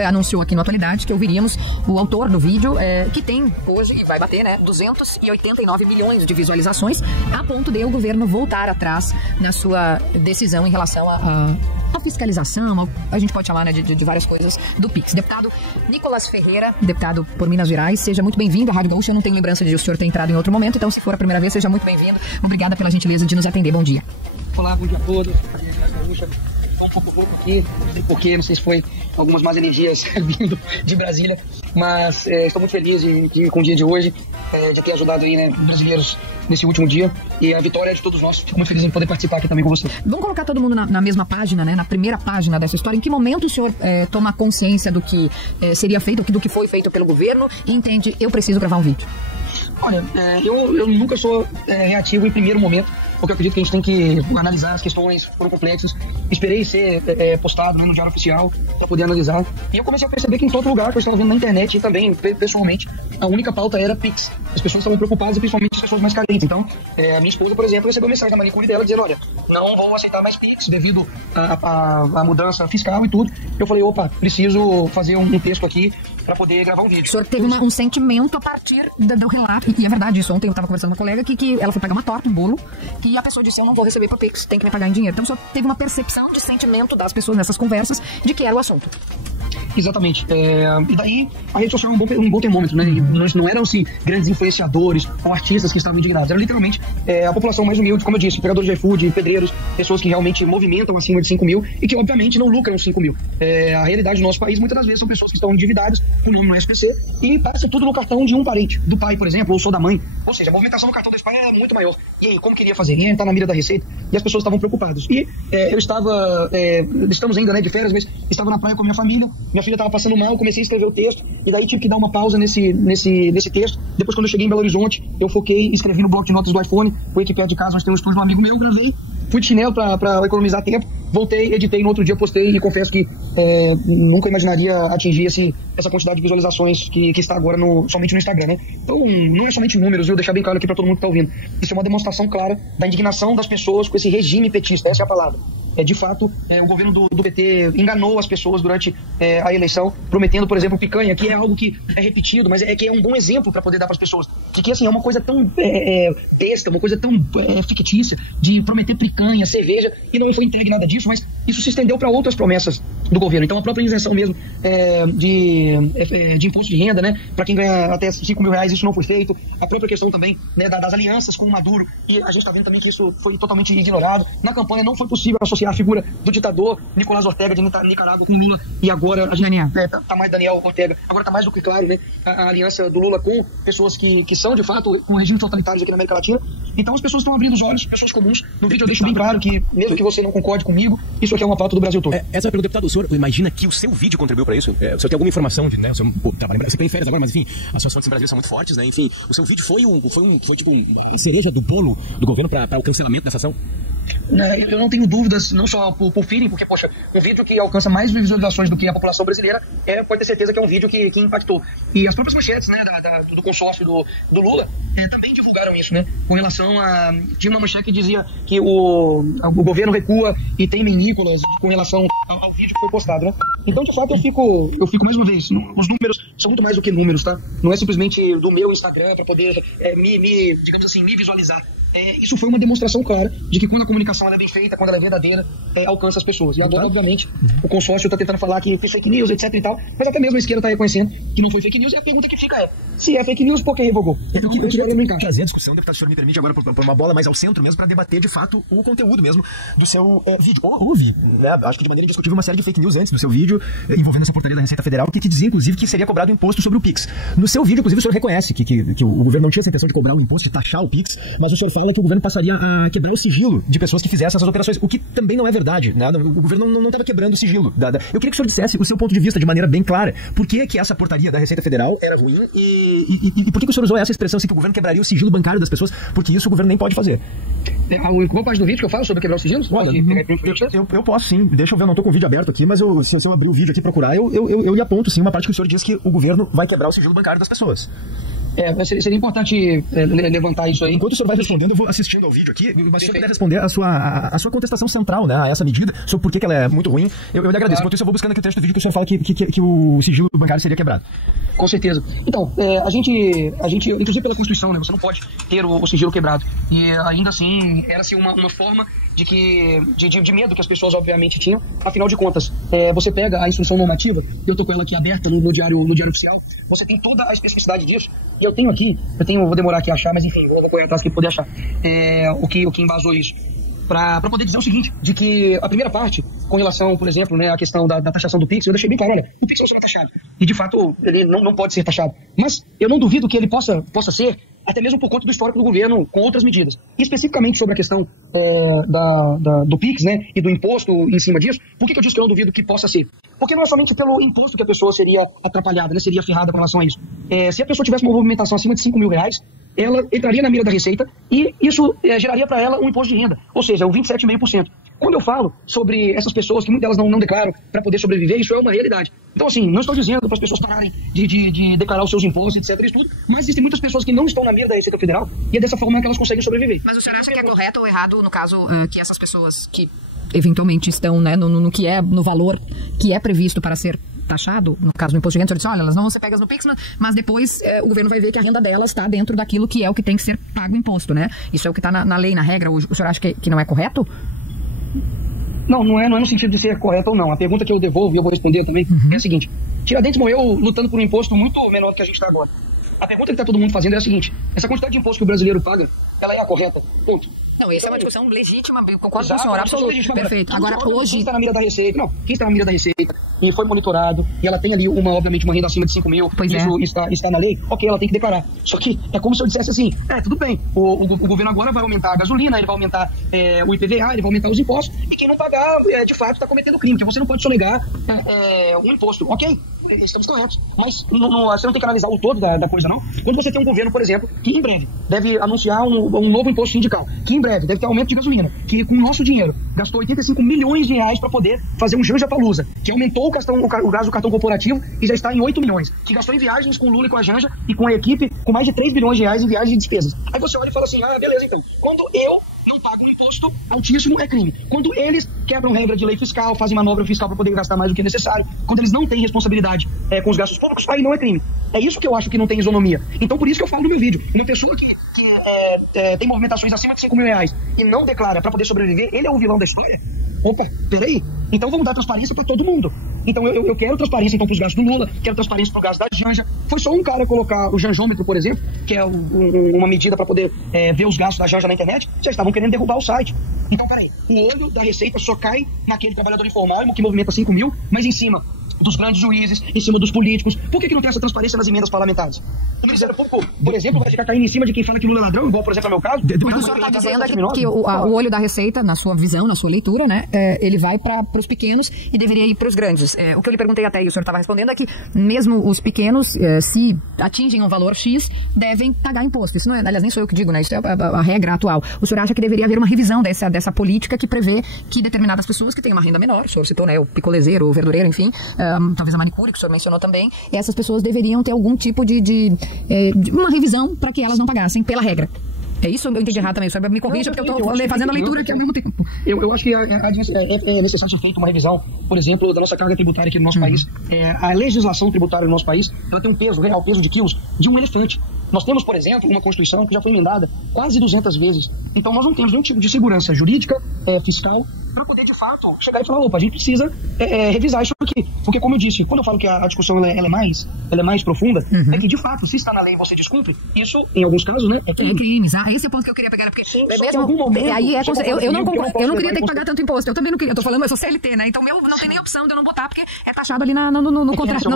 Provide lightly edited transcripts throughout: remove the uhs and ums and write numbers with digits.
anunciou aqui na atualidade que ouviríamos o autor do vídeo, que tem hoje, e vai bater, né, 289 milhões de visualizações, a ponto de o governo voltar atrás na sua decisão em relação à fiscalização, a gente pode chamar, né, de várias coisas do Pix. Deputado Nicolas Ferreira, deputado por Minas Gerais, seja muito bem-vindo à Rádio Gaúcha. Eu não tenho lembrança de o senhor ter entrado em outro momento, então se for a primeira vez, seja muito bem-vindo. Obrigada pela gentileza de nos atender. Bom dia. Olá, bom dia a todos. Um pouco louco aqui, não sei porquê, não sei se foi algumas más energias vindo de Brasília, mas estou muito feliz com o dia de hoje, de ter ajudado aí, né, brasileiros nesse último dia, e a vitória é de todos nós. Fico muito feliz em poder participar aqui também com você. Vamos colocar todo mundo na mesma página, né, na primeira página dessa história. Em que momento o senhor toma consciência do que seria feito, do que foi feito pelo governo e entende, eu preciso gravar um vídeo? Olha, eu nunca sou reativo em primeiro momento, porque eu acredito que a gente tem que analisar as questões, foram complexas. Esperei ser postado, né, no Diário Oficial para poder analisar. E eu comecei a perceber que em todo lugar que eu estava vendo na internet e também pessoalmente, a única pauta era Pix. As pessoas estavam preocupadas, e principalmente as pessoas mais carentes. Então, a minha esposa, por exemplo, recebeu mensagem da manicure dela dizendo: olha, não vou aceitar mais Pix devido à mudança fiscal e tudo. Eu falei: opa, preciso fazer um texto aqui para poder gravar um vídeo. O senhor teve um sentimento a partir do relato, e é verdade isso. Ontem eu estava conversando com uma colega que ela foi pagar uma torta, um bolo, e a pessoa disse: eu não vou receber para Pix, tem que me pagar em dinheiro. Então o senhor teve uma percepção de sentimento das pessoas nessas conversas de que era o assunto. Exatamente. E daí a rede social é um bom termômetro, né? Não eram assim grandes influenciadores ou artistas que estavam indignados, era literalmente a população mais humilde, como eu disse, pegadores de iFood, pedreiros, pessoas que realmente movimentam acima de 5 mil e que obviamente não lucram 5 mil. A realidade do nosso país muitas das vezes são pessoas que estão endividadas com o nome no SPC e passa tudo no cartão de um parente, do pai, por exemplo, ou sou da mãe. Ou seja, a movimentação no cartão desse pai é muito maior. E aí, como queria fazer? Ia entrar na mira da Receita e as pessoas estavam preocupadas. E eu estamos ainda, né, de férias, mas estava na praia com a minha família. Minha filha estava passando mal, comecei a escrever o texto e daí tive que dar uma pausa nesse texto. Depois, quando eu cheguei em Belo Horizonte, eu foquei, escrevi no bloco de notas do iPhone, fui aqui perto de casa, nós temos um estúdio de um amigo meu, gravei, fui de chinelo para economizar tempo, voltei, editei, no outro dia postei e confesso que nunca imaginaria atingir essa quantidade de visualizações que está agora somente no Instagram, né? Então, não é somente números, eu vou deixar bem claro aqui para todo mundo que está ouvindo. Isso é uma demonstração clara da indignação das pessoas com esse regime petista, essa é a palavra. De fato, o governo do PT enganou as pessoas durante a eleição, prometendo, por exemplo, picanha, que é algo que é repetido, mas que é um bom exemplo para poder dar para as pessoas. De que, assim, é uma coisa tão besta, uma coisa tão fictícia, de prometer picanha, cerveja, e não foi entregue nada disso, mas isso se estendeu para outras promessas do governo. Então, a própria isenção mesmo de imposto de renda, né, para quem ganha até 5 mil reais, isso não foi feito. A própria questão também, né, das alianças com o Maduro, e a gente está vendo também que isso foi totalmente ignorado. Na campanha não foi possível associar a figura do ditador Nicolás Ortega de Nicarágua com Lula, e agora a gente tá mais Daniel Ortega, agora tá mais do que claro, né, a aliança do Lula com pessoas que são de fato com regimes totalitários aqui na América Latina. Então as pessoas estão abrindo os olhos, pessoas comuns. No vídeo eu deixo bem claro que, mesmo que você não concorde comigo, isso aqui é uma pauta do Brasil todo. Essa é pelo deputado. O senhor imagina que o seu vídeo contribuiu para isso? O senhor tem alguma informação de, né? O senhor você tem férias agora, mas enfim, as suas fontes em Brasília são muito fortes, né? Enfim, o seu vídeo foi tipo cereja do bolo do governo para o cancelamento dessa ação? Eu não tenho dúvidas, não só por feeling, porque, poxa, um vídeo que alcança mais visualizações do que a população brasileira, pode ter certeza que é um vídeo que impactou. E as próprias manchetes, né, do consórcio do Lula também divulgaram isso, né, com relação a... Tinha uma manchete que dizia que o governo recua e tem Nicolas com relação ao vídeo que foi postado, né. Então, de fato, eu fico mais uma vez, os números são muito mais do que números, tá? Não é simplesmente do meu Instagram para poder digamos assim, me visualizar. Isso foi uma demonstração clara de que quando a comunicação ela é bem feita, quando ela é verdadeira, alcança as pessoas. E agora, obviamente, o consórcio está tentando falar que fez fake news, etc e tal, mas até mesmo a esquerda está reconhecendo que não foi fake news, e a pergunta que fica se é fake news, por que revogou? Então, eu queria trazer a discussão, deputado, o senhor me permite agora por uma bola mais ao centro mesmo, para debater de fato o conteúdo mesmo do seu vídeo. Houve, né, acho que de maneira indiscutível, uma série de fake news antes do seu vídeo, envolvendo essa portaria da Receita Federal, que dizia, inclusive, que seria cobrado imposto sobre o Pix. No seu vídeo, inclusive, o senhor reconhece que o governo não tinha essa intenção de cobrar o imposto, de taxar o Pix, mas o senhor fala que o governo passaria a quebrar o sigilo de pessoas que fizessem essas operações, o que também não é verdade, né? O governo não estava quebrando o sigilo. Eu queria que o senhor dissesse o seu ponto de vista de maneira bem clara. Por que essa portaria da Receita Federal era ruim e por que o senhor usou essa expressão assim, que o governo quebraria o sigilo bancário das pessoas? Porque isso o governo nem pode fazer. Qual parte do vídeo que eu falo sobre quebrar o sigilo? Eu posso sim, deixa eu ver, eu não estou com o vídeo aberto aqui, mas se eu abrir o vídeo aqui e procurar, eu lhe aponto sim uma parte que o senhor diz que o governo vai quebrar o sigilo bancário das pessoas. Seria importante levantar isso aí. Enquanto o senhor vai respondendo, eu vou assistindo ao vídeo aqui, mas se o senhor puder responder a sua contestação central, né, a essa medida, sobre por que ela é muito ruim, eu lhe agradeço. Enquanto isso, eu vou buscando aqui o trecho do vídeo que o senhor fala que o sigilo bancário seria quebrado. Com certeza. Então, a gente, inclusive pela Constituição, né, você não pode ter o sigilo quebrado. E ainda assim, era-se uma forma de medo que as pessoas obviamente tinham. Afinal de contas, você pega a instrução normativa, eu tô com ela aqui aberta no diário oficial, você tem toda a especificidade disso, e eu tenho aqui, vou demorar aqui a achar, mas enfim, vou correr atrás que poder achar o que embasou isso. Para poder dizer o seguinte, de que a primeira parte, com relação, por exemplo, né, à questão da taxação do Pix, eu deixei bem claro, olha, o Pix não será taxado. E de fato, ele não pode ser taxado. Mas eu não duvido que ele possa ser, até mesmo por conta do histórico do governo, com outras medidas. E especificamente sobre a questão do Pix, né, e do imposto em cima disso, por que eu disse que eu não duvido que possa ser? Porque não é somente pelo imposto que a pessoa seria atrapalhada, né, seria ferrada com relação a isso. Se a pessoa tivesse uma movimentação acima de R$5.000, ela entraria na mira da Receita e isso geraria para ela um imposto de renda, ou seja, o 27,5%. Quando eu falo sobre essas pessoas que muitas delas não declaram para poder sobreviver, isso é uma realidade. Então, assim, não estou dizendo para as pessoas pararem de declarar os seus impostos, etc. Isso tudo, mas existem muitas pessoas que não estão na mira da Receita Federal e é dessa forma que elas conseguem sobreviver. Mas o senhor acha que é correto ou errado, no caso, que essas pessoas que eventualmente estão, né, no valor que é previsto para ser taxado, no caso do imposto de renda, o senhor disse, olha, elas não vão ser pegas no Pix, mas depois o governo vai ver que a renda delas está dentro daquilo que é o que tem que ser pago imposto, né? Isso é o que está na lei, na regra hoje. O senhor acha que não é correto? Não é no sentido de ser correto ou não. A pergunta que eu devolvo e eu vou responder também é a seguinte. Tiradentes morreu lutando por um imposto muito menor do que a gente está agora. A pergunta que está todo mundo fazendo é a seguinte. Essa quantidade de imposto que o brasileiro paga, ela é a correta? Ponto. Não, essa é uma discussão legítima, concordo com o senhor, absoluto. Perfeito. Agora, hoje... Quem está na mira da Receita, quem está na mira da Receita e foi monitorado, e ela tem ali obviamente uma renda acima de 5 mil, isso está na lei, ok, ela tem que declarar. Só que é como se eu dissesse assim, tudo bem, o governo agora vai aumentar a gasolina, ele vai aumentar o IPVA, ele vai aumentar os impostos, e quem não pagar, de fato, está cometendo crime, porque você não pode sonegar um imposto, ok? Estamos corretos. Mas você não tem que analisar o todo da coisa, não. Quando você tem um governo, por exemplo, que em breve deve anunciar um novo imposto sindical, que em breve deve ter aumento de gasolina, que com o nosso dinheiro gastou 85 milhões de reais para poder fazer um Janja Palusa, que aumentou o gasto do cartão corporativo e já está em 8 milhões, que gastou em viagens com o Lula e com a Janja e com a equipe com mais de 3 bilhões de reais em viagens e despesas. Aí você olha e fala assim, beleza, então, quando eu não pago um imposto altíssimo, é crime. Quando eles quebram regra de lei fiscal, fazem manobra fiscal para poder gastar mais do que é necessário, quando eles não têm responsabilidade com os gastos públicos, aí não é crime. É isso que eu acho que não tem isonomia. Então, por isso que eu falo no meu vídeo. Uma pessoa que tem movimentações acima de 5 mil reais e não declara para poder sobreviver, ele é o vilão da história? Opa, peraí. Então vamos dar transparência para todo mundo. Então eu quero transparência então para os gastos do Lula, quero transparência para o gasto da Janja. Foi só um cara colocar o janjômetro, por exemplo, que é uma medida para poder ver os gastos da Janja na internet, já estavam querendo derrubar o site. Então, peraí, o olho da Receita só cai naquele trabalhador informal que movimenta 5 mil, mas em cima dos grandes juízes, em cima dos políticos. Por que não tem essa transparêça nas emendas parlamentares? O Ministério Público, por exemplo, vai ficar caindo em cima de quem fala que Lula é ladrão, igual, por exemplo, é o meu caso. Mas o senhor está dizendo que o olho da Receita, na sua visão, na sua leitura, né, ele vai para os pequenos e deveria ir para os grandes. O que eu lhe perguntei até, e o senhor estava respondendo, é que mesmo os pequenos, se atingem um valor X, devem pagar imposto. Isso não é, aliás, nem sou eu que digo, né? Isso é a regra atual. O senhor acha que deveria haver uma revisão dessa política que prevê que determinadas pessoas que têm uma renda menor, o senhor citou, né, o picolezeiro, o verdureiro, enfim, talvez a manicure, que o senhor mencionou também, essas pessoas deveriam ter algum tipo de uma revisão para que elas não pagassem pela regra. É isso? Eu entendi errado também. O senhor me corrija, porque eu estou fazendo a leitura aqui ao mesmo tempo. Eu acho que é necessário ser feita uma revisão, por exemplo, da nossa carga tributária aqui no nosso país. A legislação tributária no nosso país, ela tem um peso, real peso de quilos, de um elefante. Nós temos, por exemplo, uma Constituição que já foi emendada quase 200 vezes. Então nós não temos nenhum tipo de segurança jurídica, fiscal, para poder, de fato, chegar e falar, opa, a gente precisa revisar isso aqui. Porque, como eu disse, quando eu falo que a discussão ela é mais profunda, é que, de fato, se está na lei e você descumpre, isso, em alguns casos, né, é crime. Esse é o ponto que eu queria pegar, porque em algum momento, aí eu não queria ter que pagar tanto imposto. Eu também não queria. Eu tô falando, eu sou CLT, né? Então não tem nem opção de eu não botar, porque é taxado ali no contrato.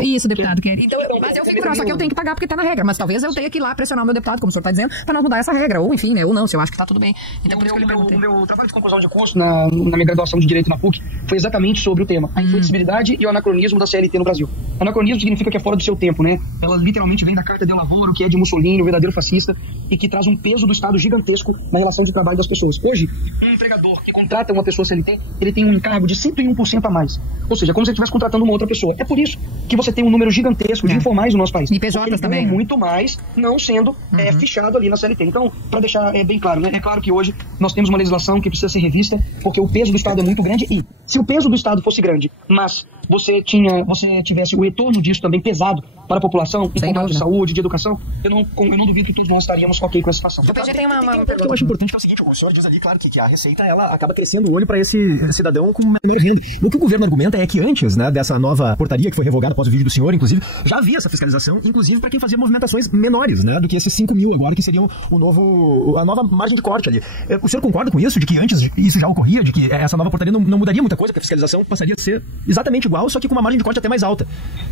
Isso, deputado, quer. Então, mas eu fico, só que eu tenho que pagar porque tá na regra. Mas talvez eu tenha que ir lá pressionar o meu deputado, como o senhor tá dizendo, para não mudar essa regra. Ou enfim, né? Ou não, se eu acho que tá tudo bem. Então por isso que eu lhe perguntei. O meu trabalho de conclusão de curso na na minha graduação de Direito na PUC foi exatamente sobre o tema, a inflexibilidade e o anacronismo da CLT no Brasil. Anacronismo significa que é fora do seu tempo, né? Ela literalmente vem da Carta de Lavoro, que é de Mussolini, o verdadeiro fascista, e que traz um peso do Estado gigantesco na relação de trabalho das pessoas. Hoje, um empregador que contrata uma pessoa CLT, ele tem um encargo de 101% a mais. Ou seja, é como se ele estivesse contratando uma outra pessoa. É por isso que você tem um número gigantesco de informais no nosso país. E PJs também. Muito mais não sendo fichado ali na CLT. Então, para deixar bem claro, né? É claro que hoje nós temos uma legislação que precisa ser revista, porque o peso do Estado é muito grande, e se o peso do Estado fosse grande, mas você tivesse o retorno disso também pesado para a população, em combate de saúde, de educação, eu não duvido que todos nós estaríamos ok com essa situação. O PG tem uma pergunta que eu acho importante, que é o seguinte: o senhor diz ali, claro, que a Receita, ela acaba crescendo o olho para esse cidadão com menor renda. O que o governo argumenta é que antes, né, dessa nova portaria que foi revogada após o vídeo do senhor, inclusive, já havia essa fiscalização, inclusive para quem fazia movimentações menores, né, do que esses 5 mil agora, que seriam a nova margem de corte ali. O senhor concorda com isso, de que antes isso já ocorria, de que essa nova portaria não mudaria muita coisa, que a fiscalização passaria a ser exatamente igual, só que com uma margem de corte até mais alta?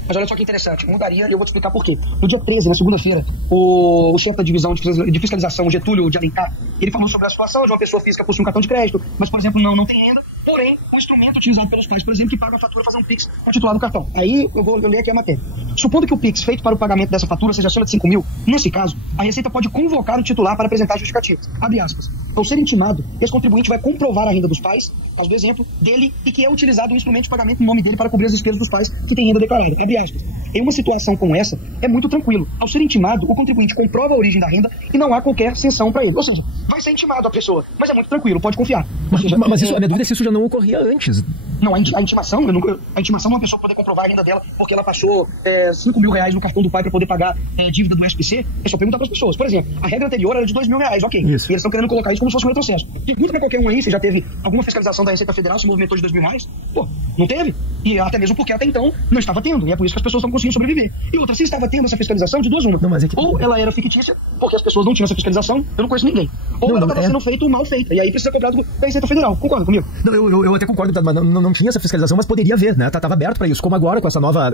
Mas olha só que interessante, mudaria, e eu vou te explicar por quê. No dia 13, na segunda-feira, o chefe da divisão de fiscalização, Getúlio de Alencar, ele falou sobre a situação de uma pessoa física possui um cartão de crédito, mas, por exemplo, não tem renda, porém, um instrumento utilizado pelos pais, por exemplo, que paga a fatura fazer um Pix para titular do cartão. Aí eu leio aqui a matéria. Supondo que o Pix feito para o pagamento dessa fatura seja acima de 5 mil, nesse caso, a Receita pode convocar o titular para apresentar justificativas. Abre aspas. Ao ser intimado, esse contribuinte vai comprovar a renda dos pais, caso do exemplo, dele, e que é utilizado um instrumento de pagamento no nome dele para cobrir as despesas dos pais que têm renda declarada. Abre aspas. Em uma situação como essa, é muito tranquilo. Ao ser intimado, o contribuinte comprova a origem da renda e não há qualquer sanção para ele. Ou seja, vai ser intimado a pessoa, mas é muito tranquilo, pode confiar. Mas isso, a minha dúvida é se isso já não ocorria antes. Não, a intimação de uma pessoa poder comprovar a renda dela porque ela passou 5 mil reais no cartão do pai para poder pagar dívida do SPC, é só perguntar para as pessoas. Por exemplo, a regra anterior era de 2 mil reais, ok. Isso. E eles estão querendo colocar isso como se fosse um retrocesso. Pergunta para qualquer um aí se já teve alguma fiscalização da Receita Federal, se movimentou de 2 mil reais. Pô, não teve. E até mesmo porque até então não estava tendo. E é por isso que as pessoas estão conseguindo sobreviver. E outra, se estava tendo essa fiscalização, de duas uma. Não, mas é que... Ou ela era fictícia, porque as pessoas não tinham essa fiscalização, eu não conheço ninguém. Ou ela estava sendo feita ou mal feita. E aí precisa cobrar da Receita Federal. Concorda comigo? Não, eu até concordo, mas não tinha essa fiscalização, mas poderia haver, né? Tava aberto para isso. Como agora, com essa nova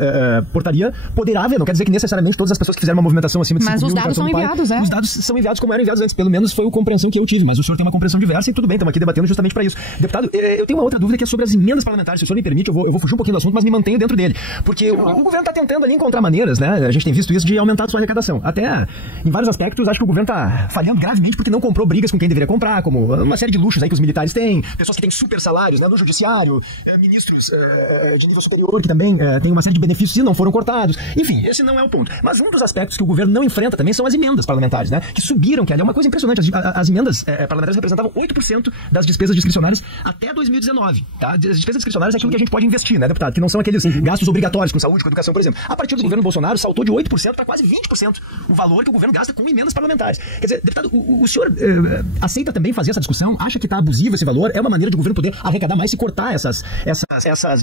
portaria, poderá haver. Não quer dizer que necessariamente todas as pessoas que fizeram uma movimentação acima de 5 mil... Mas os dados são enviados, Os dados são enviados como eram enviados antes. Pelo menos foi a compreensão que eu tive. Mas o senhor tem uma compreensão diversa e tudo bem, estamos aqui debatendo justamente para isso. Deputado, eu tenho uma outra dúvida que é sobre as emendas parlamentares. Se o senhor me permite, eu vou fugir um pouquinho do assunto, mas me mantenho dentro dele. Porque o governo está tentando ali encontrar maneiras, né? A gente tem visto isso, de aumentar a sua arrecadação. Até, em vários aspectos, acho que o governo está falhando gravemente porque não comprou brigas com quem deveria comprar, como uma série de luxos aí que os militares têm, pessoas que têm super salários, né, no judiciário, ministros de nível superior que também têm uma série de benefícios e não foram cortados. Enfim, esse não é o ponto. Mas um dos aspectos que o governo não enfrenta também são as emendas parlamentares, né? Que subiram, que ali é uma coisa impressionante. As emendas parlamentares representavam 8% das despesas discricionárias até 2019, tá? As despesas discricionárias é aquilo que a gente pode investir, né, deputado? Que não são aqueles gastos obrigatórios com saúde, com educação, por exemplo. A partir do governo Bolsonaro, saltou de 8% para quase 20% o valor que o governo gasta com emendas parlamentares. Quer dizer, deputado, o senhor aceita também fazer essa discussão? Acha que está abusivo esse valor? É uma maneira de o governo poder arrecadar mais e cortar essas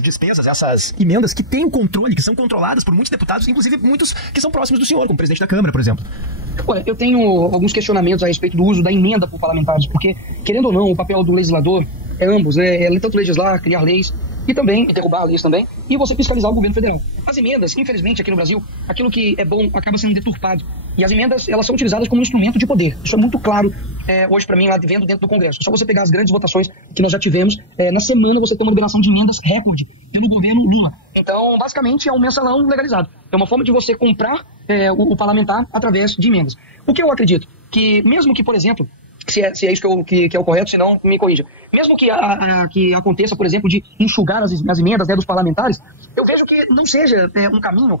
despesas, essas emendas que têm o controle, que são controladas por muitos deputados, inclusive muitos que são próximos do senhor, como o presidente da Câmara, por exemplo? Olha, eu tenho alguns questionamentos a respeito do uso da emenda por parlamentares, porque, querendo ou não, o papel do legislador é ambos, né? É tanto legislar, criar leis, e também derrubar leis também, e você fiscalizar o governo federal. As emendas, infelizmente, aqui no Brasil, aquilo que é bom acaba sendo deturpado. E as emendas, elas são utilizadas como um instrumento de poder. Isso é muito claro hoje para mim, lá vendo dentro do Congresso. Só você pegar as grandes votações que nós já tivemos, na semana você tem uma liberação de emendas recorde pelo governo Lula. Então, basicamente, é um mensalão legalizado. É uma forma de você comprar o parlamentar através de emendas. O que eu acredito? Que mesmo que, por exemplo, se é isso que é o correto, se não, me corrija. Mesmo que aconteça, por exemplo, de enxugar as emendas, né, dos parlamentares, eu vejo que não seja um caminho,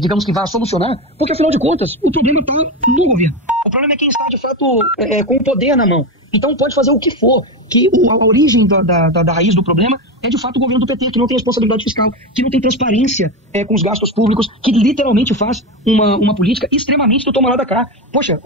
digamos que vá solucionar, porque, afinal de contas, o problema está no governo. O problema é quem está, de fato, com o poder na mão. Então pode fazer o que for, que a origem da raiz do problema é, de fato, o governo do PT, que não tem responsabilidade fiscal, que não tem transparência com os gastos públicos, que literalmente faz uma política extremamente do toma lá da cá. Poxa,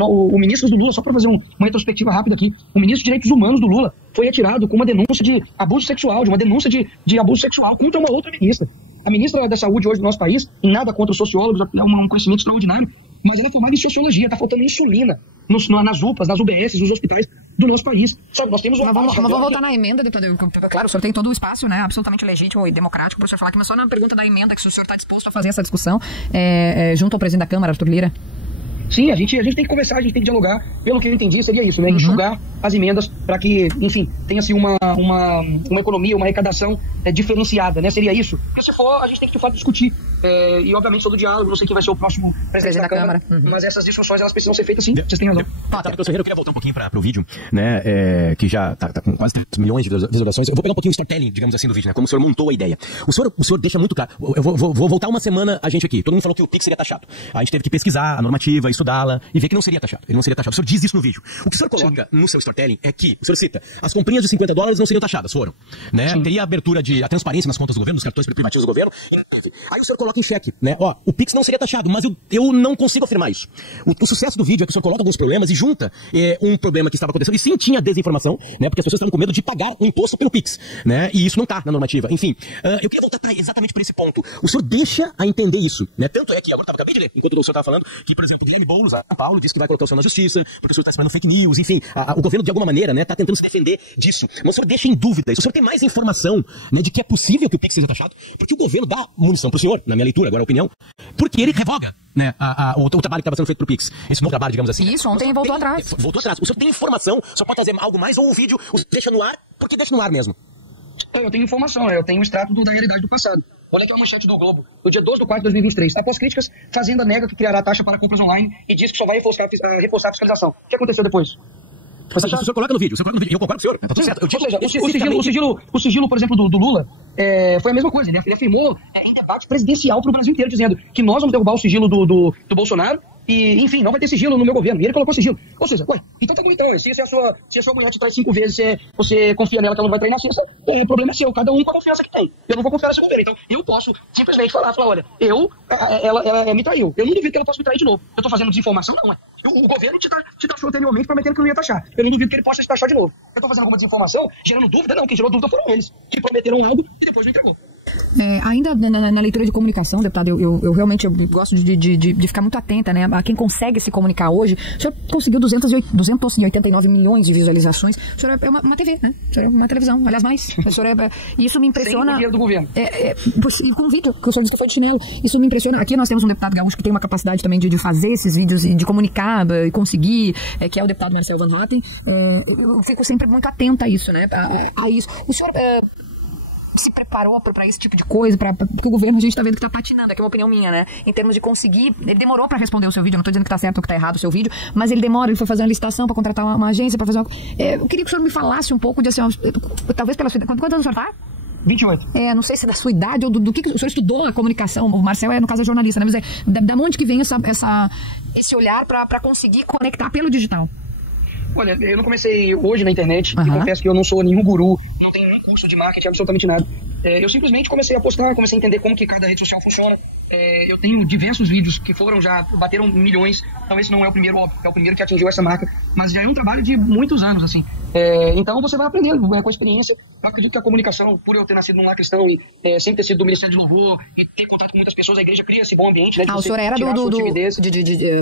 o ministro do Lula, só para fazer uma retrospectiva rápida aqui, o ministro de Direitos Humanos do Lula foi retirado com uma denúncia de abuso sexual, de uma denúncia de abuso sexual contra uma outra ministra. A ministra da Saúde hoje do nosso país, em nada contra os sociólogos, é um conhecimento extraordinário, mas ela é formada em sociologia, está faltando insulina nas UPAs, nas UBSs, nos hospitais do nosso país. Sabe, nós temos uma... Mas vamos voltar na emenda, deputado. Claro, o senhor tem todo o espaço, né, absolutamente legítimo e democrático para o senhor falar aqui, mas só na pergunta da emenda, que se o senhor está disposto a fazer essa discussão junto ao presidente da Câmara, Arthur Lira. Sim, a gente tem que conversar, a gente tem que dialogar. Pelo que eu entendi, seria isso, né? Enxugar as emendas para que, enfim, tenha-se uma economia, uma arrecadação diferenciada, né? Seria isso? Porque se for, a gente tem que de fato discutir. E obviamente sou do diálogo, não sei quem vai ser o próximo presidente da Câmara. Mas essas discussões, elas precisam ser feitas sim, vocês têm razão. Doutor Ferreira, eu queria voltar um pouquinho para o vídeo, né, que já tá com quase 3 milhões de visualizações. Eu vou pegar um pouquinho o storytelling, digamos assim, do vídeo, né, como o senhor montou a ideia. O senhor deixa muito claro, eu vou voltar uma semana a gente aqui, todo mundo falou que o Pix seria taxado. A gente teve que pesquisar a normativa, estudá-la e ver que não seria taxado. Ele não seria taxado. O senhor diz isso no vídeo. O que o senhor coloca no seu storytelling é que, o senhor cita, as comprinhas de $50 não seriam taxadas, foram, né? Teria a transparência nas contas do governo, nos cartões privativos do governo. Aí o senhor coloca em xeque, né? Ó, o Pix não seria taxado, mas eu não consigo afirmar isso. O sucesso do vídeo é que o senhor coloca alguns problemas e junta um problema que estava acontecendo, e sim tinha desinformação, né? Porque as pessoas estavam com medo de pagar o imposto pelo Pix, né? E isso não tá na normativa. Enfim, eu queria voltar exatamente para esse ponto. O senhor deixa a entender isso, né? Tanto é que, agora acabei de ler, enquanto o senhor estava falando, que, por exemplo, Guilherme Boulos, São Paulo, disse que vai colocar o senhor na justiça, porque o senhor está esperando fake news, enfim, o governo, de alguma maneira, né, tá tentando se defender disso. Mas o senhor deixa em dúvida isso. O senhor tem mais informação, né, de que é possível que o Pix seja taxado, porque o governo dá munição pro senhor, na minha leitura, agora a opinião, porque ele revoga, né, o trabalho que estava sendo feito pro Pix. Esse novo trabalho, digamos assim. Isso, ontem voltou atrás. Voltou atrás. O senhor tem informação, só pode trazer algo mais, ou o vídeo deixa no ar, porque deixa no ar mesmo. Eu tenho informação, eu tenho um extrato da realidade do passado. Olha aqui a manchete do Globo, no dia 12 de 4 de 2023. Após críticas, Fazenda nega que criará taxa para compras online e diz que só vai reforçar a fiscalização. O que aconteceu depois? O senhor coloca no vídeo, eu concordo com o senhor. Tá tudo certo. O sigilo, por exemplo, do Lula, foi a mesma coisa. Ele afirmou em debate presidencial para o Brasil inteiro, dizendo que nós vamos derrubar o sigilo do Bolsonaro e, enfim, não vai ter sigilo no meu governo. E ele colocou sigilo. Ou seja, então tá bom, então, se a sua mulher te trai 5 vezes, você confia nela que ela não vai trair na sexta, o problema é seu, cada um com a confiança que tem. Eu não vou confiar nesse governo, então eu posso simplesmente falar, olha, ela me traiu, eu não duvido que ela possa me trair de novo. Eu tô fazendo desinformação? Não, o governo te taxou anteriormente prometendo que não ia taxar. Eu não duvido que ele possa te taxar de novo. Eu tô fazendo alguma desinformação, gerando dúvida? Não, quem gerou dúvida foram eles, que prometeram algo e depois não entregou. Ainda na leitura de comunicação, deputado, eu realmente gosto de ficar muito atenta, né, a quem consegue se comunicar hoje. O senhor conseguiu 289 milhões de visualizações. O senhor é uma TV, né? O senhor é uma televisão, aliás, mais. O senhor isso me impressiona. Sem o dinheiro do governo. Com um vídeo que o senhor disse que foi de chinelo. Isso me impressiona. Aqui nós temos um deputado gaúcho que tem uma capacidade também de fazer esses vídeos e de comunicar e conseguir, que é o deputado Marcelo Van Hatten. Eu fico sempre muito atenta a isso, né? A isso. O senhor se preparou para esse tipo de coisa, porque o governo, a gente está vendo que está patinando, aqui é uma opinião minha, né, em termos de conseguir, ele demorou para responder o seu vídeo, eu não estou dizendo que está certo ou que está errado o seu vídeo, mas ele demora, ele foi fazer uma licitação para contratar uma agência, para fazer eu queria que o senhor me falasse um pouco de, assim, talvez pela sua idade, quantos anos o senhor está? 28. Não sei se é da sua idade ou do que o senhor estudou a comunicação, o Marcel no caso é jornalista, né, mas da onde que vem esse olhar para conseguir conectar pelo digital? Olha, eu não comecei hoje na internet, e confesso que eu não sou nenhum guru, não tenho nenhum curso de marketing, absolutamente nada. Eu simplesmente comecei a postar, comecei a entender como que cada rede social funciona. Eu tenho diversos vídeos que bateram milhões, então esse não é o primeiro, óbvio, é o primeiro que atingiu essa marca, mas já é um trabalho de muitos anos, assim. Então você vai aprendendo com a experiência. Eu acredito que a comunicação, por eu ter nascido num lar cristão e sempre ter sido do Ministério de Louvor e ter contato com muitas pessoas, a igreja cria esse bom ambiente, né? O senhor era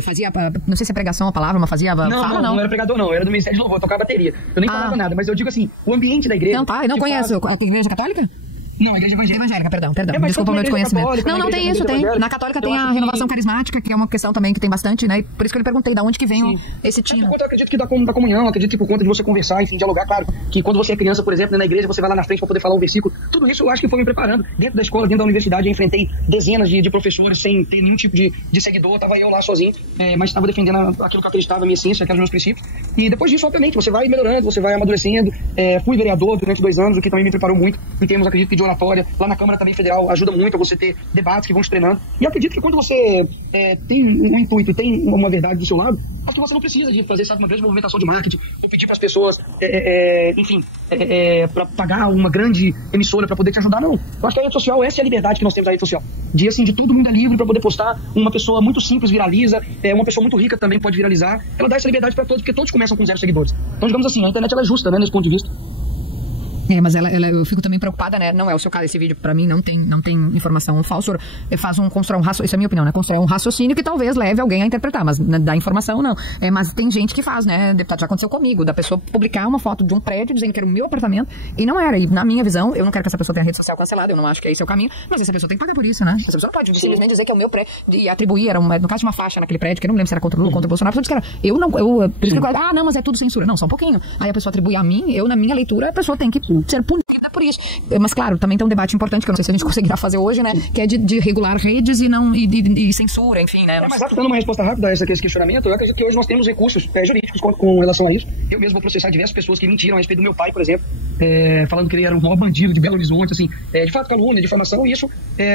fazia, não sei se é pregação a palavra, mas fazia... Não era pregador não, eu era do Ministério de Louvor, eu tocava bateria. Eu nem falava nada, mas eu digo assim, o ambiente da igreja... Não conheço, a igreja católica? Não, a igreja evangélica, perdão. Desculpa o meu desconhecimento. Não, tem isso, tem. Na católica tem a renovação carismática, que é uma questão também que tem bastante, né? Por isso que eu lhe perguntei, de onde que vem esse tino. Eu acredito que da comunhão, acredito que por conta de você conversar, enfim, dialogar, claro, que quando você é criança, por exemplo, na igreja, você vai lá na frente para poder falar um versículo. Tudo isso eu acho que foi me preparando. Dentro da escola, dentro da universidade, eu enfrentei dezenas de professores sem ter nenhum tipo de seguidor, tava eu lá sozinho, mas estava defendendo aquilo que eu acreditava, a minha essência, aqueles meus princípios. E depois disso, obviamente, você vai melhorando, você vai amadurecendo. Fui vereador durante 2 anos, o que também me preparou muito, em termos, acredito que de oratória, lá na Câmara também Federal ajuda muito a você ter debates que vão te treinando. E eu acredito que quando você tem um intuito e tem uma verdade do seu lado, acho que você não precisa de fazer uma grande movimentação de marketing ou pedir para as pessoas, para pagar uma grande emissora para poder te ajudar, não. Eu acho que a rede social, essa é a liberdade que nós temos na rede social. De todo mundo é livre para poder postar. Uma pessoa muito simples viraliza, uma pessoa muito rica também pode viralizar. Ela dá essa liberdade para todos, porque todos começam com 0 seguidores. Então, digamos assim, a internet ela é justa, né, nesse ponto de vista. Mas eu fico também preocupada, né? Não é o seu caso, esse vídeo pra mim não tem informação falsa. Constrói isso é a minha opinião, né? Constrói um raciocínio que talvez leve alguém a interpretar, mas da informação não. Mas tem gente que faz, né? Deputado, já aconteceu comigo, da pessoa publicar uma foto de um prédio dizendo que era o meu apartamento e não era. E na minha visão, eu não quero que essa pessoa tenha a rede social cancelada, eu não acho que esse é o caminho, mas essa pessoa tem que pagar por isso, né? Essa pessoa não pode simplesmente dizer que é o meu prédio e atribuir, no caso de uma faixa naquele prédio, que eu não lembro se era contra o Lula, contra o Bolsonaro, a pessoa disse que era, não, mas é tudo censura. Não, só um pouquinho. Aí a pessoa atribui a mim, na minha leitura, a pessoa tem que ser punida por isso. Mas claro, também tem um debate importante que eu não sei se a gente conseguirá fazer hoje, né? Que é de regular redes e censura, enfim, né? Mas dando uma resposta rápida a esse questionamento, eu acredito que hoje nós temos recursos jurídicos com relação a isso. Eu mesmo vou processar diversas pessoas que mentiram a respeito do meu pai, por exemplo, falando que ele era o maior bandido de Belo Horizonte, assim, de fato, calúnia, difamação, e isso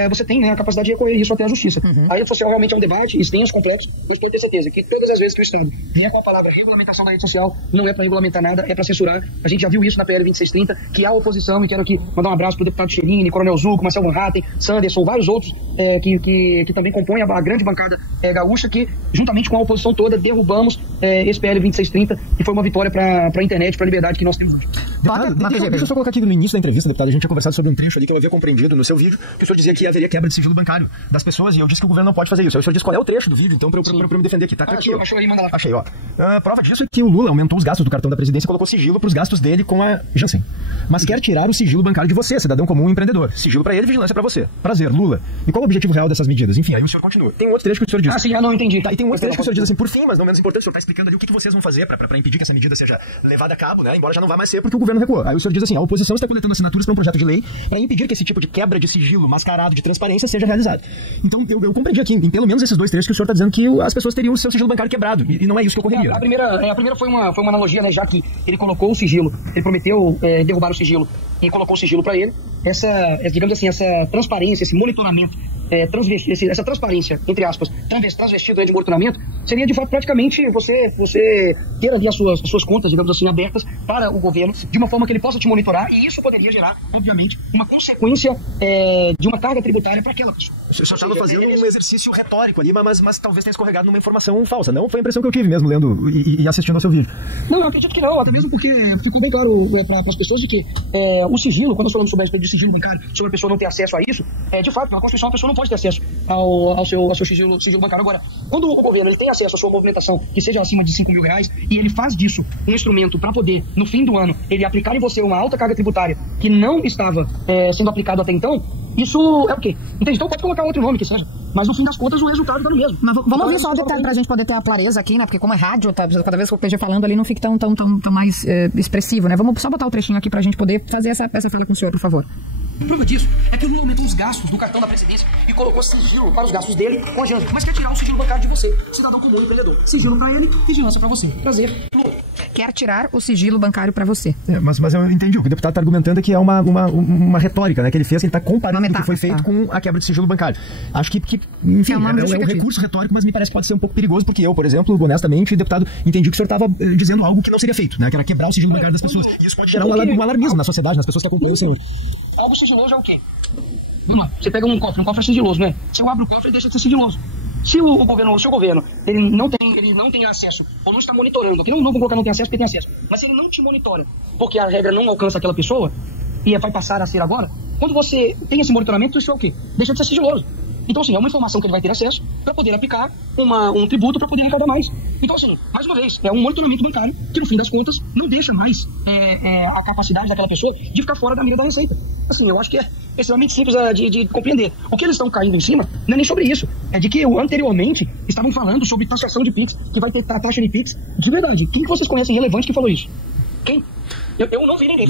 você tem, né, a capacidade de recorrer isso até a justiça. A rede social realmente é um debate extenso, complexo, mas pode ter certeza que todas as vezes que o Estado vier com a palavra regulamentação da rede social, não é para regulamentar nada, é para censurar. A gente já viu isso na PL 2630, que há oposição, e quero aqui mandar um abraço pro deputado Cherini, Coronel Zucco, Marcel Van Hatten, Sanderson, vários outros que também compõem a grande bancada gaúcha, que juntamente com a oposição toda derrubamos esse PL 2630, que foi uma vitória para a internet, para a liberdade que nós temos hoje. Deixa eu só colocar aqui no início da entrevista, deputado, a gente tinha conversado sobre um trecho ali que eu havia compreendido no seu vídeo, que o senhor dizia que haveria quebra de sigilo bancário das pessoas, e eu disse que o governo não pode fazer isso. Aí o senhor disse qual é o trecho do vídeo, então, para eu me defender aqui. Tá aqui, achou aí, manda lá. Achei, ó. Prova disso é que o Lula aumentou os gastos do cartão da presidência e colocou sigilo para os gastos dele com a Janssen. Mas quer tirar o sigilo bancário de você, cidadão comum e empreendedor. Sigilo para ele, vigilância para você. Prazer, Lula. E qual o objetivo real dessas medidas? Enfim, aí o senhor continua. Tem um outro trecho que o senhor diz. Não entendi. Tá, e tem um outro trecho que o senhor diz assim, por fim, mas não menos importante, o senhor está explicando ali o que vocês vão fazer para impedir que essa medida seja levada a cabo, né? Embora já não vá mais ser porque o governo recuou. Aí o senhor diz assim, a oposição está coletando assinaturas para um projeto de lei para impedir que esse tipo de quebra de sigilo mascarado de transparência seja realizado. Então eu compreendi aqui, em pelo menos esses dois trechos, que o senhor está dizendo que as pessoas teriam o seu sigilo bancário quebrado, e não é isso que ocorreria. A primeira foi uma analogia, né, já que ele colocou o sigilo, ele prometeu derrubar o sigilo e colocou o sigilo para ele. Digamos assim, essa transparência, esse monitoramento, essa transparência, entre aspas, transvestido de monitoramento, seria de fato praticamente você ter ali as suas contas, digamos assim, abertas para o governo, de uma forma que ele possa te monitorar, e isso poderia gerar, obviamente, uma consequência de uma carga tributária para aquela pessoa. O senhor estava fazendo um exercício retórico ali, mas talvez tenha escorregado numa informação falsa. Não foi a impressão que eu tive mesmo lendo e assistindo ao seu vídeo. Não, eu acredito que não, até mesmo porque ficou bem claro para as pessoas de que o sigilo, quando nós falamos sobre a respeito de sigilo bancário, sobre a pessoa não ter acesso a isso, de fato, pela Constituição, a pessoa não pode ter acesso ao seu sigilo bancário. Agora, quando o governo ele tem acesso à sua movimentação que seja acima de R$5 mil, e ele faz disso um instrumento para poder, no fim do ano, ele aplicar em você uma alta carga tributária que não estava sendo aplicado até então, isso é o quê? Entende? Então pode colocar outro nome que seja, mas no fim das contas o resultado está no mesmo. Mas vamos ouvir só o deputado pra gente poder ter a clareza aqui, né? Porque como é rádio, cada vez que eu esteja falando ali não fique tão mais expressivo, né? Vamos só botar o trechinho aqui pra gente poder fazer essa fala com o senhor, por favor. A prova disso é que o Lula aumentou os gastos do cartão da presidência e colocou sigilo para os gastos dele com a Janssen. Mas quer tirar o sigilo bancário de você, cidadão comum e empreendedor. Sigilo para ele, vigilância para você. Prazer. Quer tirar o sigilo bancário para você. Mas eu entendi. O que o deputado está argumentando é que é uma retórica, né, que ele fez, que ele está comparando o que foi feito com a quebra de sigilo bancário. Acho que enfim, é um recurso retórico, mas me parece que pode ser um pouco perigoso, porque eu, por exemplo, honestamente, deputado, entendi que o senhor estava dizendo algo que não seria feito, né, que era quebrar o sigilo bancário das pessoas. E isso pode gerar um alarmismo na sociedade, nas pessoas que acompanham o senhor. Algo sigiloso é o quê? Vamos lá, você pega um cofre é sigiloso, né? Se eu abro o cofre, ele deixa de ser sigiloso. Se o seu governo, ele não tem acesso, ou não está monitorando, aqui não vou colocar não tem acesso porque tem acesso, mas se ele não te monitora, porque a regra não alcança aquela pessoa, e vai passar a ser agora, quando você tem esse monitoramento, isso é o quê? Deixa de ser sigiloso. Então, assim, é uma informação que ele vai ter acesso para poder aplicar um tributo para poder arrecadar mais. Então, assim, mais uma vez, é um monitoramento bancário que, no fim das contas, não deixa mais a capacidade daquela pessoa de ficar fora da mira da Receita. Assim, eu acho que é extremamente simples de compreender. O que eles estão caindo em cima não é nem sobre isso. É de que anteriormente estavam falando sobre taxação de PIX, que vai ter taxa de PIX. De verdade, quem que vocês conhecem relevante que falou isso? Quem? Eu não vi ninguém.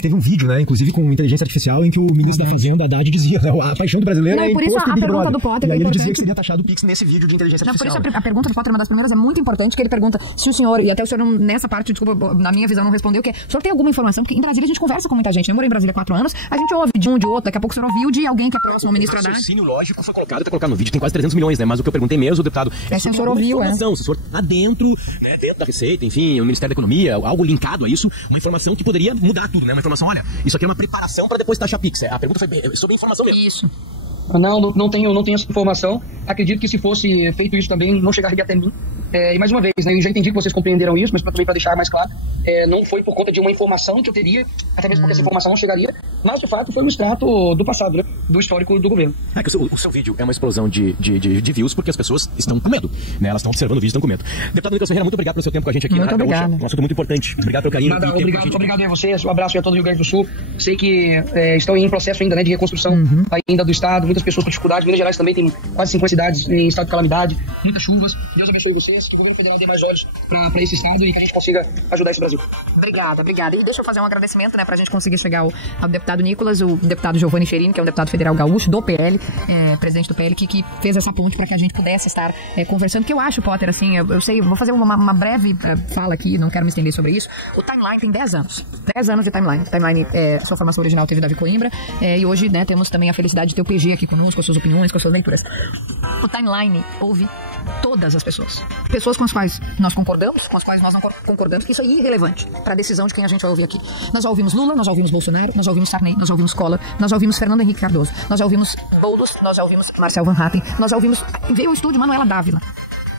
Teve um vídeo, né, inclusive com inteligência artificial, em que o ministro da Fazenda, Haddad, dizia, né, a paixão do brasileiro é por isso a pergunta do Potter é importante. E aí ele dizia que seria seria taxado o PIX nesse vídeo de inteligência artificial. Por isso a pergunta do Potter, uma das primeiras, é muito importante, que ele pergunta se o senhor, e até o senhor nessa parte, desculpa, na minha visão não respondeu, que é, o senhor tem alguma informação, porque em Brasília a gente conversa com muita gente, eu morei em Brasília há 4 anos, a gente ouve de um, de outro, daqui a pouco o senhor ouviu de alguém que é próximo ao ministro Haddad. O raciocínio lógico foi colocado no vídeo, tem quase 300 milhões, né, mas o que eu perguntei mesmo, deputado, se o senhor ouviu, se o senhor tá dentro da Receita, enfim, o Ministério da Economia, algo linkado a isso, uma informação que poderia mudar tudo, né? Uma informação, olha, isso aqui é uma preparação para depois taxar PIX. A pergunta foi sobre a informação mesmo. Isso. Não tenho essa informação. Acredito que se fosse feito isso também, não chegaria até mim. E mais uma vez, né, eu já entendi que vocês compreenderam isso, mas também para deixar mais claro, não foi por conta de uma informação que eu teria, até mesmo porque essa informação não chegaria, mas de fato foi um extrato do passado, né, do histórico do governo. Que o seu vídeo é uma explosão de views porque as pessoas estão com medo, né? Elas estão observando o vídeo e estão com medo. Deputado Nicolas Ferreira, muito obrigado pelo seu tempo com a gente aqui. Muito obrigado. Um assunto muito importante. Obrigado pelo carinho. Nada, obrigado a vocês, um abraço a todo o Rio Grande do Sul. Sei que estão em processo ainda, né, de reconstrução ainda do estado, muitas pessoas com dificuldade. Minas Gerais também tem quase 50 cidades em estado de calamidade, muitas chuvas. Deus abençoe vocês, que o governo federal dê mais olhos para esse estado e que a gente consiga ajudar esse Brasil. Obrigada. E deixa eu fazer um agradecimento, né, pra gente conseguir chegar ao deputado Nicolas, o deputado Giovanni Cherini, que é um deputado federal gaúcho do PL, presidente do PL, que fez essa ponte para que a gente pudesse estar conversando, que eu acho, Potter, assim, eu sei, vou fazer uma breve fala aqui, não quero me estender sobre isso. O Timeline tem 10 anos. 10 anos de Timeline. Timeline, sua formação original teve Davi Coimbra, e hoje, né, temos também a felicidade de ter o PG aqui conosco, com as suas opiniões, com as suas leituras. O Timeline ouve todas as pessoas. Pessoas com as quais nós concordamos, com as quais nós não concordamos. Isso é irrelevante para a decisão de quem a gente vai ouvir aqui. Nós já ouvimos Lula, nós já ouvimos Bolsonaro, nós já ouvimos Sarney, nós já ouvimos Collor, nós já ouvimos Fernando Henrique Cardoso, nós já ouvimos Boulos, nós já ouvimos Marcel Van Hatten, nós já ouvimos... Veio o estúdio Manuela Dávila.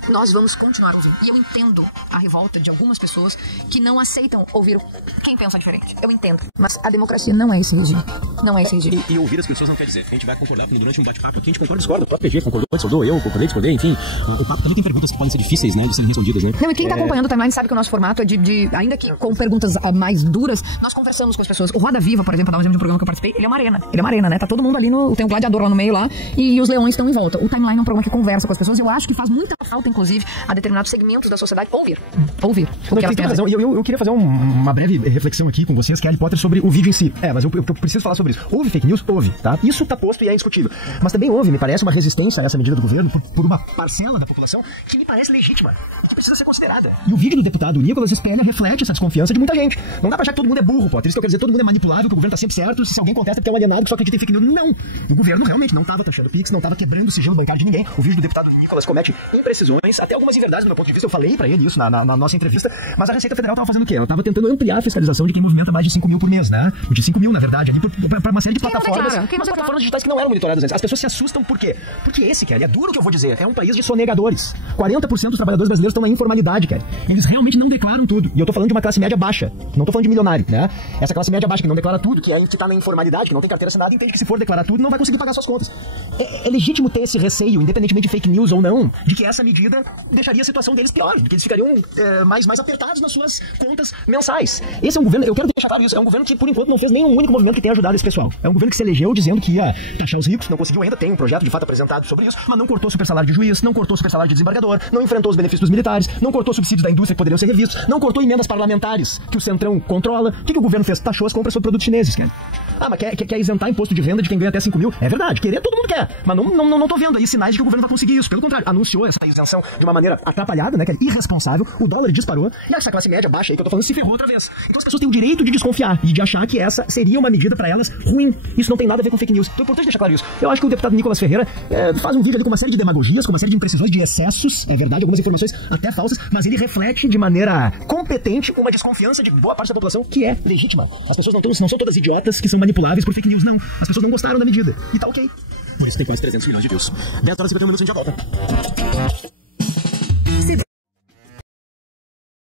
Nós vamos continuar ouvindo. E eu entendo a revolta de algumas pessoas que não aceitam ouvir quem pensa diferente. Eu entendo. Mas a democracia não é esse regime. Não é esse regime. E ouvir as pessoas não quer dizer que a gente vai concordar durante um bate-papo aqui. A gente concorda, discorda. O próprio PG concordou, discordou, eu concordei, discordei, enfim. O papo também tem perguntas que podem ser difíceis, né, de serem respondidas, né? Não, e quem tá acompanhando o Timeline sabe que o nosso formato é ainda que com perguntas mais duras, nós conversamos com as pessoas. O Roda Viva, por exemplo, dar um exemplo de um programa que eu participei, ele é uma arena, né? Tá todo mundo ali tem um gladiador lá no meio lá e os leões estão em volta. O Timeline é um programa que conversa com as pessoas. Eu acho que faz muita falta, inclusive, a determinados segmentos da sociedade ouvir o que elas têm a dizer. Eu queria fazer uma breve reflexão aqui com vocês, Kelly Potter, sobre o vídeo em si. Mas eu preciso falar sobre isso. Houve fake news? Houve, tá? Isso tá posto e é indiscutível. Mas também houve, me parece, uma resistência a essa medida do governo por uma parcela da população que me parece legítima e que precisa ser considerada. E o vídeo do deputado Nicolas Espelha reflete essa desconfiança de muita gente. Não dá pra achar que todo mundo é burro, Potter. Isso que eu quero dizer, todo mundo é manipulável, que o governo tá sempre certo. Se alguém contesta que é um alienado que só acredita em fake news. Não. O governo realmente não tava taxando Pix, não tava quebrando o sigilo bancário de ninguém. O vídeo do deputado Nicolas comete imprecisões, até algumas inverdades do meu ponto de vista. Eu falei pra ele isso na nossa entrevista, mas a Receita Federal estava fazendo o quê? Ela estava tentando ampliar a fiscalização de quem movimenta mais de 5 mil por mês, né? De 5 mil, na verdade, ali para uma série de plataformas digitais que não eram monitoradas antes. As pessoas se assustam por quê? Porque esse, Kelly, é duro o que eu vou dizer, é um país de sonegadores. 40% dos trabalhadores brasileiros estão na informalidade, Kelly. Eles realmente não declaram tudo. E eu tô falando de uma classe média baixa, não tô falando de milionário, né? Essa classe média baixa que não declara tudo, que tá na informalidade, que não tem carteira assinada, entende que se for declarar tudo, não vai conseguir pagar suas contas. É legítimo ter esse receio, independentemente de fake news ou não, de que essa medida deixaria a situação deles pior, de que eles ficariam mais apertados nas suas contas mensais. Esse é um governo, eu quero deixar claro isso, é um governo que por enquanto não fez nenhum único movimento que tenha ajudado esse pessoal. É um governo que se elegeu dizendo que ia taxar os ricos, não conseguiu ainda, tem um projeto de fato apresentado sobre isso, mas não cortou super salário de juiz, não cortou super salário de desembargador, não enfrentou os benefícios dos militares, não cortou subsídios da indústria que poderiam ser revistos, não cortou emendas parlamentares que o Centrão controla. O que o governo fez? Taxou as compras sobre produtos chineses, Kelly. Mas quer isentar imposto de venda de quem ganha até 5 mil? É verdade, querer todo mundo quer, mas não tô vendo aí sinais de que o governo vai conseguir isso. Pelo contrário, anunciou essa isenção de uma maneira atrapalhada, né, que é irresponsável, o dólar disparou, e essa classe média baixa aí que eu tô falando se ferrou outra vez. Então as pessoas têm o direito de desconfiar e de achar que essa seria uma medida pra elas ruim. Isso não tem nada a ver com fake news. Então é importante deixar claro isso. Eu acho que o deputado Nicolas Ferreira faz um vídeo ali com uma série de demagogias, com uma série de imprecisões, de excessos, é verdade, algumas informações até falsas, mas ele reflete de maneira competente uma desconfiança de boa parte da população que é legítima. As pessoas não são todas idiotas que são manipuláveis por fake news, não. As pessoas não gostaram da medida. E tá ok. Por isso tem quase 300 milhões de views. 10 horas e 51 minutos, a gente já volta.